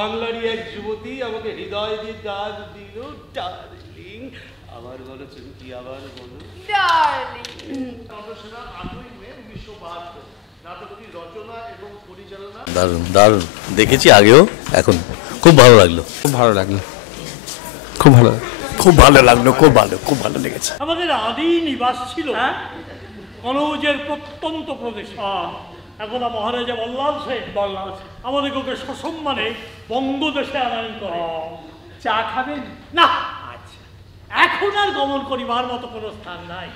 বাংলারই এক যুবতী আমাকে হৃদয় দিয়ে ডাক দিল, ডার্লিং। আবার বলো চুমকি, আবার বলো ডার্লিং। নাটকটি রচনা এবং পরিচালনা দারুণ দারুণ, দেখেছি আগেও, এখন খুব ভালো লাগলো। খুব ভালো লাগলো, খুব ভালো, খুব ভালো লাগলো, খুব ভালো, খুব ভালো লেগেছে। আমাদের আদি নিবাস ছিল কনৌজের প্রত্যন্ত প্রদেশে। এখন মহারাজা বল্লাল সেন আমাদেরকে সসম্মানে বঙ্গদেশে আনয়ন করে। চা খাবেন না, আচ্ছা, এখন আর গমন করিবার মতো কোনো স্থান নাই।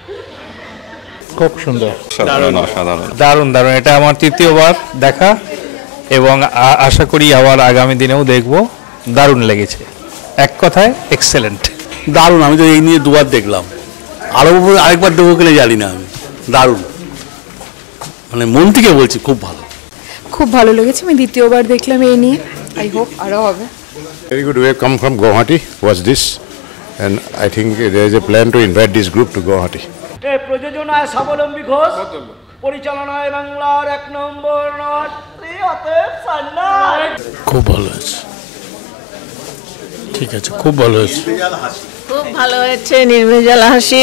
খুব সুন্দর, দারুণ দারুণ দারুণ। এটা আমার তৃতীয়বার দেখা এবং আশা করি আবার আগামী দিনেও দেখব। দারুণ লেগেছে, এক কথায় এক্সেলেন্ট, দারুণ। আমি তো এই নিয়ে দুবার দেখলাম, আরও আরেকবার দেবো কিনা জানি না আমি। দারুণ, মানে মন থেকে বলছি, খুব ভালো, খুব ভালো লেগেছে। আমি দ্বিতীয়বার দেখলাম এই নিয়ে, আই হোপ আরও হবে। Very good. We have come from Guwahati. Watch this, and I think there is a plan to invite this group to Guwahati. প্রযোজনায় স্বাবলম্বী ঘোষ, পরিচালনায় বাংলার 1 নম্বর নেত্রী অতএব সান্নাল। খুব ভালো হয়েছে, ঠিক আছে, খুব ভালো হয়েছে, খুব ভালো হয়েছে। নির্ভেজাল হাসি,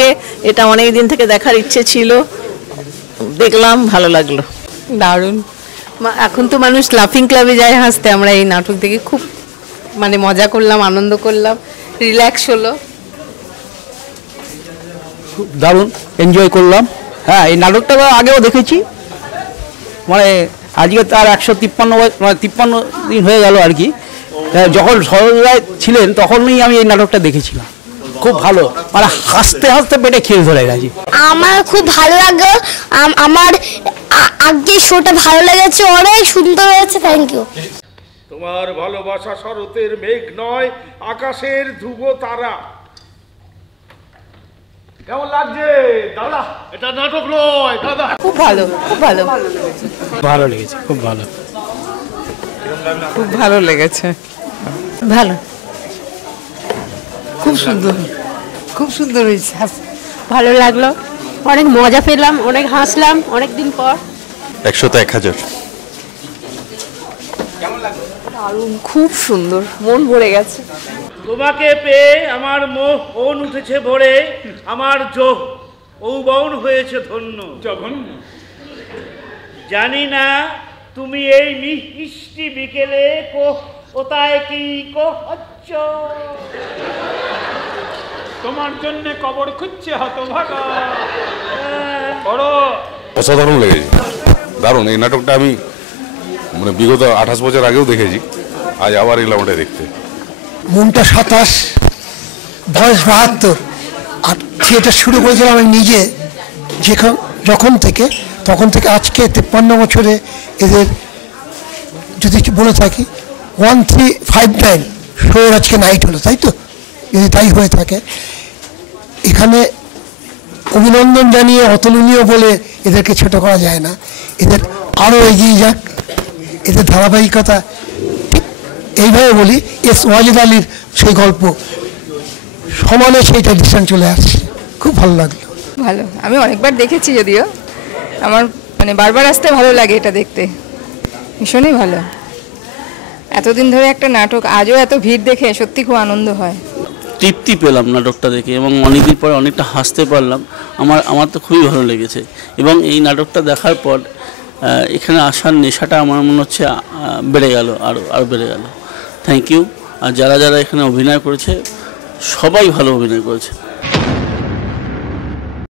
এটা অনেক দিন থেকে দেখার ইচ্ছে ছিল, দেখলাম, ভালো লাগলো। দারুণ। এখন তো মানুষ লাফিং ক্লাবে যায় হাসতে, আমরা এই নাটক দেখে খুব মানে মজা করলাম, আনন্দ করলাম, রিল্যাক্স হলো। দারুণ এনজয় করলাম। হ্যাঁ, এই নাটকটা আগেও দেখেছি, মানে আজকে তার 153 দিন হয়ে গেল আর কি। যখন সরোজ রায় ছিলেন তখনই আমি এই নাটকটা দেখেছিলাম। খুব ভালো, মানে হাসতে হাসতে পেটে খেয়ে ধরে গেছে। আমার খুব ভালো লাগলো, আমার আগে শোটা ভালো লেগেছে, অনেক সুন্দর হয়েছে। Thank you. তোমার ভালোবাসা শরতের মেঘ নয়, আকাশের ধ্রুব তারা। কেমন লাগছে দাদা? এটা নাটক নয় দাদা। খুব ভালো, খুব ভালো, ভালো লেগেছে, খুব ভালো, খুব ভালো লেগেছে, ভালো, খুব সুন্দর, খুব সুন্দর হয়েছে, ভালো লাগলো, অনেক মজা পেলাম, অনেক হাসলাম অনেক দিন পর। 100তে 1000। দারুণ, খুব সুন্দর, মন ভরে গেছে। তোমাকে পেয়ে আমার মোহ মন উঠেছে ভরে, আমার যোগ ঔবন হয়েছে ধন্য। জঘন্য জানি না তুমি এই মিষ্টি বিকেলে কোথায় কি হচ্ছ। তোমার জন্য কবর খুঁজছে হতভাগা। অসাধারণ লেগেছে, দারুণ। এই নাটকটা আমি মানে বিগত 28 বছর আগেও দেখেছি, আজ আবার এলাম ওটা দেখতে। মনটা 27, বয়স 72, আর থিয়েটার শুরু করেছিলাম আমি নিজে যখন থেকে, তখন থেকে আজকে 53 বছরে এদের যদি বলে থাকি 1359 শোয়ের আজকে নাইট হলো, তাই তো? যদি তাই হয়ে থাকে, এখানে অভিনন্দন জানিয়ে অতুলনীয় বলে এদেরকে ছোট করা যায় না। এদের আরও এগিয়ে যাক, এদের ধারাবাহিকতা। এইভাবে বলি, এস ওয়াজিদ আলীর সেই গল্প সমানে সেই ট্র্যাডিশন চলে আসছে, খুব ভালো লাগলো। ভালো, আমি অনেকবার দেখেছি, যদিও আমার মানে বারবার আসতে ভালো লাগে এটা দেখতে, ভীষণই ভালো। এতদিন ধরে একটা নাটক, আজও এত ভিড় দেখে সত্যি খুব আনন্দ হয়। তৃপ্তি পেলাম নাটকটা দেখে এবং অনেকদিন পর অনেকটা হাসতে পারলাম। আমার তো খুবই ভালো লেগেছে এবং এই নাটকটা দেখার পর এখানে আসার নেশাটা আমার মনে হচ্ছে বেড়ে গেল, আরও বেড়ে গেল। Thank you. আর যারা যারা এখানে অভিনয় করেছে সবাই ভালো অভিনয় করেছে।